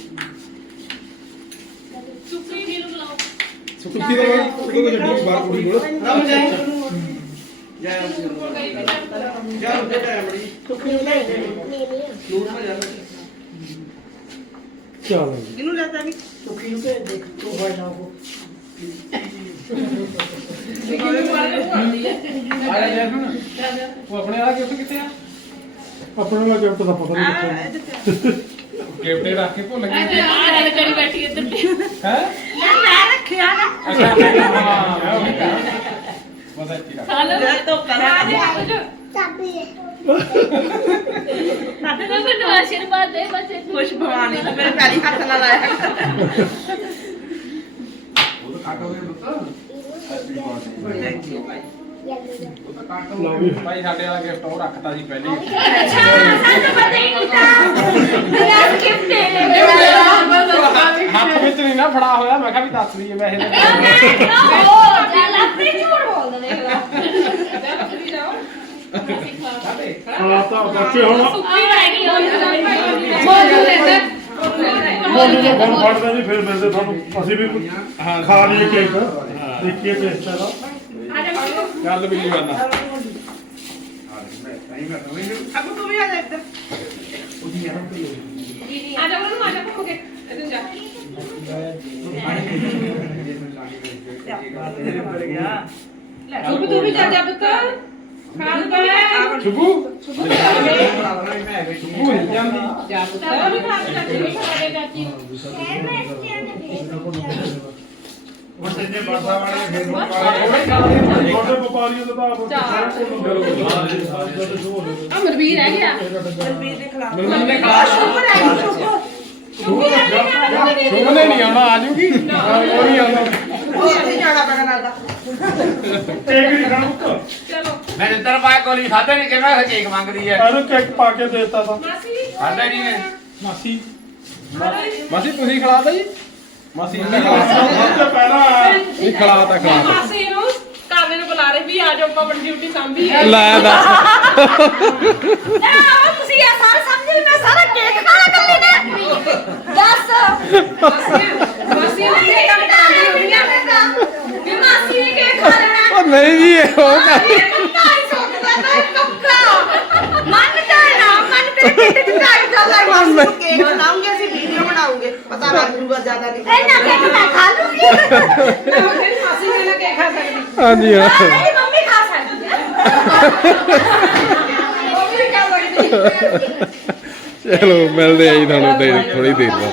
Speaker 6: ਸੁਪਰੀ ਵੀ ਨੂੰ ਬੁਲਾਓ
Speaker 9: ਸੁੱਕੀ ਦਾ ਬਾਹਰ ਕੁੜੀ ਕੋਲ ਰਾਮ ਜਾਏ ਜਾ ਜਾ ਬੇਟਾ ਬੜੀ
Speaker 4: ਚਲੋ
Speaker 8: ਇਹਨੂੰ ਲੈਤਾ ਵੀ?
Speaker 1: ਆਇਆ ਜੈਸਮੀਨ ਉਹ ਆਪਣੇ ਵਾਲਾ ਗਿਫਟ ਕਿੱਥੇ ਆ?
Speaker 4: ਆਪਣੇ ਨਾਲ ਗਿਫਟ ਦਾ ਪਤਾ ਨਹੀਂ ਕਿੱਥੇ
Speaker 1: ਗਿਫਟ ਰੱਖ ਕੇ ਭੁੱਲ ਗਈ।
Speaker 6: ਆ ਗੱਲ ਕਰੀ ਬੈਠੀ ਇੱਧਰ
Speaker 1: ਹੈ?
Speaker 8: ਮੈਂ ਰੱਖਿਆ ਨਾ।
Speaker 1: ਅੱਛਾ ਹਾਂ ਪਤਾ ਕੀ ਰੱਖ
Speaker 6: ਹਾਲ
Speaker 8: ਜੈ ਤੋਂ ਕਰਾ
Speaker 6: ਆ ਜਾ ਆ ਜਾ ਸਾਡੇ ਨਾਲ ਮੈਨੂੰ ਆਸ਼ੀਰਵਾਦ ਦੇ ਬੱਚੇ ਨੂੰ।
Speaker 8: ਖੁਸ਼ ਭਵਾਨੀ ਤੂੰ ਮੇਰੇ ਪੈਰੀ ਹੱਥ ਨਾਲ ਲਾਇਆ
Speaker 3: ਉਹ ਤਾਂ ਕੱਟ ਹੋ ਗਿਆ ਪੁੱਤ
Speaker 4: ਲਓ ਵੀ
Speaker 1: ਭਾਈ ਸਾਡੇ ਵਾਲਾ ਗਿਫਟ ਉਹ ਰੱਖਤਾ ਜੀ ਪਹਿਲੇ ਹੀ।
Speaker 2: ਅੱਛਾ ਸਾਨੂੰ ਪਤਾ ਹੀ ਨਹੀਂ ਤਾਂ ਮੇਰਾ ਗਿਫਟ ਦੇ ਦੇ
Speaker 1: ਹੱਥ ਵਿੱਚ ਨਹੀਂ ਨਾ ਫੜਾ ਹੋਇਆ ਮੈਂ ਕਿਹਾ ਵੀ ਦੱਸ ਦਈਏ ਵੈਸੇ ਤਾਂ
Speaker 2: ਉਹ ਚੱਲ ਆਪੇ ਝੂਠ ਬੋਲਦਾ ਦੇਖ ਲਾ
Speaker 4: ਹਾਂ ਤਾਂ ਬੱਚੇ ਹੁਣ
Speaker 2: ਸੁਪਰੀ ਰਹਿ ਗਈ। ਉਹ
Speaker 6: ਬੋਲ ਲੈਂਦਾ
Speaker 4: ਮੋਲੂ ਨੂੰ ਫੋਨ ਫੜਦੇ ਨਹੀਂ ਫਿਰ ਮਿਲਦੇ ਤੁਹਾਨੂੰ। ਅਸੀਂ ਵੀ ਖਾ ਲਈਏ ਕੇਕ। ਦੇਖੀਏ ਟੇਸਟ ਇਹਦਾ
Speaker 1: ਗੱਲ ਵੀ ਨਹੀਂ ਕਰਨਾ।
Speaker 8: ਅਬ ਤੂੰ ਵੀ ਆ ਜਾ ਇੱਧਰ।
Speaker 6: ਆ ਜਾ ਉਹਨੂੰ ਆ ਜਾ ਕੇ। ਇੱਧਰ ਜਾ। ਤੂੰ ਤੂੰ ਵੀ ਜਾ ਜਾ ਪੁੱਤ। ਖਾ ਲੂ ਪਹਿਲਾਂ
Speaker 1: ਸ਼ੁਭੂ? ਸ਼ੁਭੂ ਨਹੀਂ ਜਾਂਦੀ।
Speaker 6: ਜਾ ਪੁੱਤ ਵੀ ਖਾ ਚਾਚੀ ਵੀ ਖਾ ਲੈ ਚਾਚੀ
Speaker 4: ਤੁਹਾਡੇ ਵਪਾਰੀਆਂ ਦਾ ਤਾਂ ਆਪ
Speaker 6: ਆ। ਮਰਵੀਰ ਰਹਿ ਗਿਆ
Speaker 8: ਵੀਰ ਦੇ ਖਿਲਾਫ।
Speaker 1: ਮੈਨੂੰ
Speaker 8: ਆ ਸ਼ੁਭ ਰਹਿ ਗਈ ਸ਼ੁਭ
Speaker 1: ਸ਼ੁਭ ਨੇ ਨਹੀਂ ਆਉਣਾ ਆ ਜੂਗੀ ਉਹ ਨਹੀਂ ਆਉਂਦਾ
Speaker 8: ਉਹ ਉੱਥੇ ਜਾਣਾ ਪੈਣਾ ਲੱਗਦਾ
Speaker 4: ਕੇਕ ਨਹੀਂ ਖਾਣਾ
Speaker 6: ਚਲੋ
Speaker 3: ਮੈਂ ਜਿੱਦਣ ਪਾਇਆ ਕੋਲੀ ਖਾਦੇ ਨਹੀਂ ਕਿਹਾ ਕੇਕ ਮੰਗਦੀ ਹੈ
Speaker 4: ਇਹਨੂੰ ਕੇਕ ਪਾ ਕੇ ਦੇਤਾ ਤਾਂ।
Speaker 6: ਮਾਸੀ
Speaker 3: ਹਾਂ ਡੈਡੀ ਨੇ
Speaker 4: ਮਾਸੀ।
Speaker 1: ਮਾਸੀ ਤੁਸੀਂ ਖਿਲਾਤਾ ਜੀ? ਮਾਸੀ ਨੇ
Speaker 4: ਸਭ ਤੋਂ। ਪਹਿਲਾਂ
Speaker 1: ਨਹੀਂ ਖਿਲਾਤਾ ਖਿਲਾਤਾ
Speaker 6: ਮਾਸੀ ਨੂੰ ਕਾਵੇ ਨੂੰ ਬੁਲਾ ਰਹੇ ਵੀ ਆ ਜਾਓ ਆਪਾਂ ਬੜੀ ਡਿਊਟੀ ਸੰਭੀ ਹੈ
Speaker 1: ਲੈ ਦੱਸ।
Speaker 2: ਨਾ ਤੁਸੀਂ ਇਹ ਸਾਰਾ ਸਮਝ ਮੈਂ ਸਾਰਾ ਕੇਕ ਖਾਣਾ ਕੱਲੀ ਨੇ। ਦੱਸ।
Speaker 6: ਮਾਸੀ ਨੂੰ ਇਹ ਕੰਮ ਕਰਾਉਂਦੀ ਹੁੰਦੀ ਆ।
Speaker 2: ਵੀ ਮਾਸੀ ਨੇ ਕੇਕ ਖਾ ਲੈਣਾ।
Speaker 1: ਉਹ ਨਹੀਂ ਜੀ ਇਹ ਉਹ ਕਰ
Speaker 2: ਚ ਢਾਈ ਡਾਲਰ
Speaker 8: ਮਾਸੀ ਨੂੰ ਕੇਕ ਬਣਾਉਂਗੇ ਅਸੀਂ ਵੀਡੀਓ ਬਣਾਉਂਗੇ ਪਤਾ ਲੱਗ ਜੂਗਾ ਜ਼ਿਆਦਾ ਨਹੀਂ
Speaker 2: ਇਹਨਾਂ ਕੇਕ ਮੈਂ ਖਾ ਲੂੰਗੀ।
Speaker 5: ਨਾ ਉਹ ਕਹਿੰਦੀ ਮਾਸੀ ਨੇ ਨਾ ਕੇ ਖਾ ਸਕਦੀ
Speaker 1: ਹਾਂਜੀ ਹਾਂ।
Speaker 2: ਮੇਰੀ ਮੰਮੀ ਖਾ ਸਕਦੀ ਹੈ।
Speaker 5: ਉਹ ਵੀ ਖਾ ਸਕਦੀ
Speaker 1: ਚਲੋ ਮਿਲਦੇ ਆ ਜੀ ਤੁਹਾਨੂੰ ਦੇ ਥੋੜੀ ਦੇਰ ਬਾਅਦ।